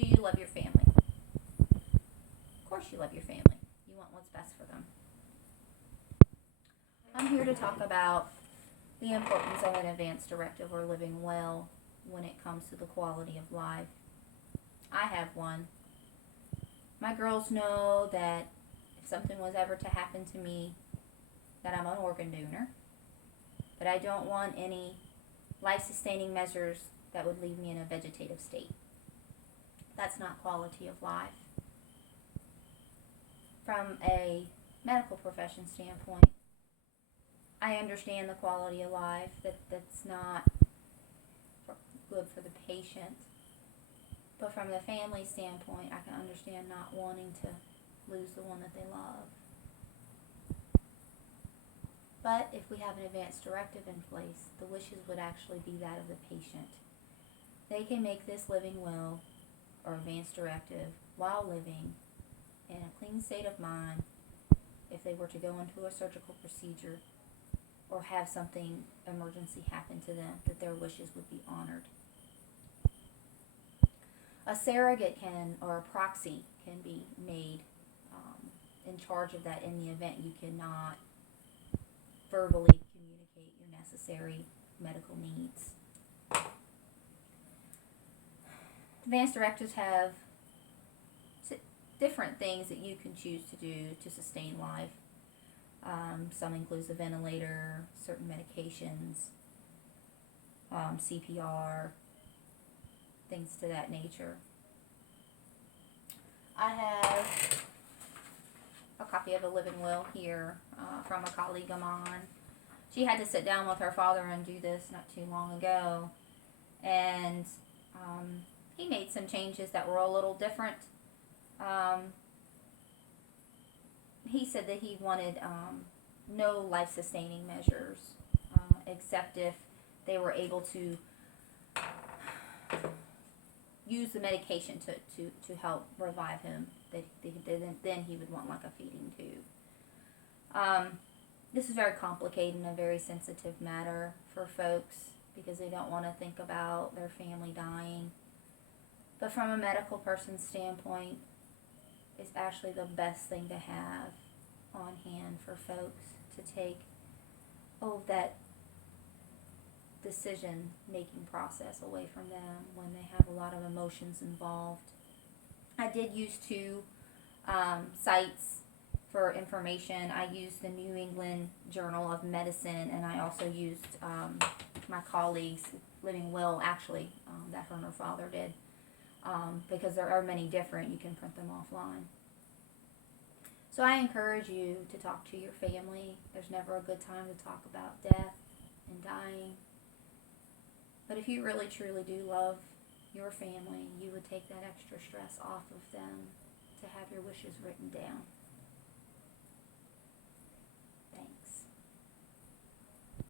Do you love your family? Of course you love your family. You want what's best for them. I'm here to talk about the importance of an advance directive or living well when it comes to the quality of life. I have one. My girls know that if something was ever to happen to me, that I'm an organ donor, but I don't want any life-sustaining measures that would leave me in a vegetative state. That's not quality of life. From a medical profession standpoint, I understand the quality of life, that's not good for the patient. But from the family standpoint, I can understand not wanting to lose the one that they love. But if we have an advance directive in place, the wishes would actually be that of the patient. They can make this living will or advance directive while living in a clean state of mind if they were to go into a surgical procedure or have something emergency happen to them, that their wishes would be honored. A surrogate or a proxy can be made in charge of that in the event you cannot verbally communicate your necessary medical needs. Advance directives have different things that you can choose to do to sustain life. Some includes a ventilator, certain medications, CPR, things to that nature. I have a copy of a living will here from a colleague of mine. She had to sit down with her father and do this not too long ago, and he made some changes that were a little different. He said that he wanted no life-sustaining measures, except if they were able to use the medication to help revive him. Then he would want like a feeding tube. This is very complicated and a very sensitive matter for folks because they don't want to think about their family dying. But from a medical person's standpoint, it's actually the best thing to have on hand for folks to take that decision-making process away from them when they have a lot of emotions involved. I did use two sites for information. I used the New England Journal of Medicine, and I also used my colleague's living will, actually, that her and her father did, because there are many different. You can print them offline. So I encourage you to talk to your family. There's never a good time to talk about death and dying. But if you really truly do love your family, you would take that extra stress off of them to have your wishes written down.